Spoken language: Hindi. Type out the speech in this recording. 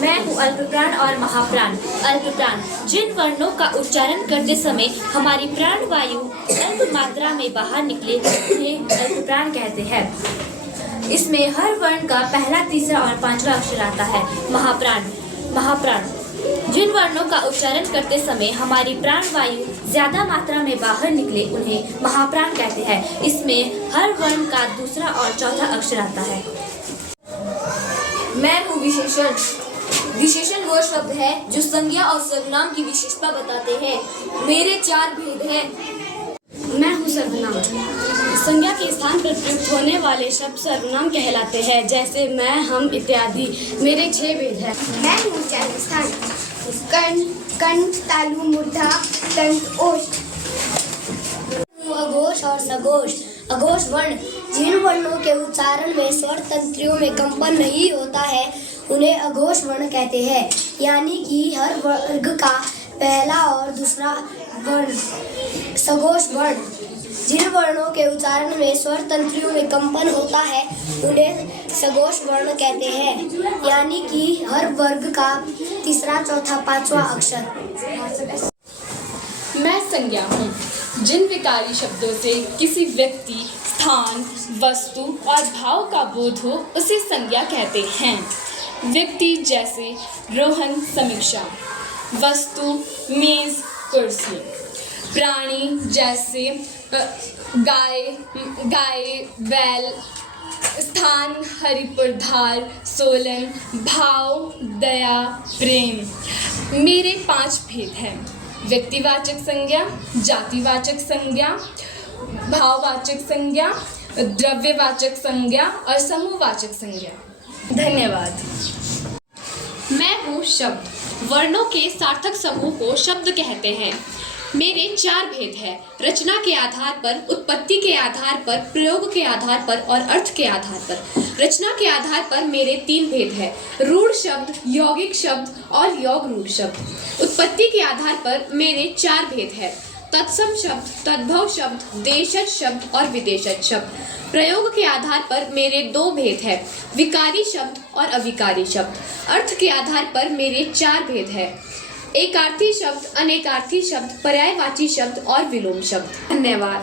मैं हूँ अल्पप्राण और महाप्राण। अल्पप्राण जिन वर्णों का उच्चारण करते समय हमारी प्राण वायु अल्प मात्रा में बाहर निकले उन्हें अल्पप्राण कहते हैं। इसमें हर वर्ण का पहला, तीसरा और पांचवा अक्षर आता है। महाप्राण जिन वर्णों का उच्चारण करते समय हमारी प्राण वायु ज्यादा मात्रा में बाहर निकले उन्हें महाप्राण कहते हैं। इसमें हर वर्ण का दूसरा और चौथा अक्षर आता है। मैं हूँ विशेषण। विशेषण वो शब्द है जो संज्ञा और सर्वनाम की विशेषता बताते हैं। मेरे 4 भेद हैं। मैं हूँ सर्वनाम। संज्ञा के स्थान पर प्रयुक्त होने वाले शब्द सर्वनाम कहलाते हैं, जैसे मैं, हम इत्यादि। मेरे 6 भेद हैं। मैं हूँ स्थान। कर्ण, कंठ, तालु, मूर्धा, तंत, ओष्ठ। अघोष और सघोष। अघोष वर्ण जिन वर्णों के उच्चारण में स्वर तंत्रियों में कंपन नहीं होता है उन्हें अघोष वर्ण कहते हैं। यानी कि हर वर्ग का पहला और दूसरा वर्ण। सघोष वर्ण जिन वर्णों के उच्चारण में स्वर तंत्रियों में कंपन होता है उन्हें सघोष वर्ण कहते हैं। यानी कि हर वर्ग का तीसरा, चौथा, पांचवा अक्षर। मैं संज्ञा हूँ। जिन विकारी शब्दों से किसी व्यक्ति, स्थान, वस्तु और भाव का बोध हो उसे संज्ञा कहते हैं। व्यक्ति जैसे रोहन, समीक्षा। वस्तु मेज, कुर्सी। प्राणी जैसे गाय, बैल। स्थान हरिपुर, धार, सोलन। भाव दया, प्रेम। मेरे 5 भेद हैं। व्यक्तिवाचक संज्ञा, जातिवाचक संज्ञा, भाववाचक संज्ञा, द्रव्यवाचक संज्ञा और समूहवाचक संज्ञा। धन्यवाद। मैं हूँ शब्द। वर्णों के सार्थक समूह को शब्द कहते हैं। मेरे 4 भेद हैं। रचना के आधार पर, उत्पत्ति के आधार पर, प्रयोग के आधार पर और अर्थ के आधार पर। रचना के आधार पर मेरे 3 भेद हैं। रूढ़ शब्द, यौगिक शब्द और योग रूढ़ शब्द। उत्पत्ति के आधार पर मेरे 4 भेद हैं। तत्सम शब्द, तद्भव शब्द, देशज शब्द और विदेशज शब्द। प्रयोग के आधार पर मेरे 2 भेद हैं। विकारी शब्द और अविकारी शब्द। अर्थ के आधार पर मेरे 4 भेद हैं। एकार्थी शब्द, अनेकार्थी शब्द, पर्यायवाची शब्द और विलोम शब्द। धन्यवाद।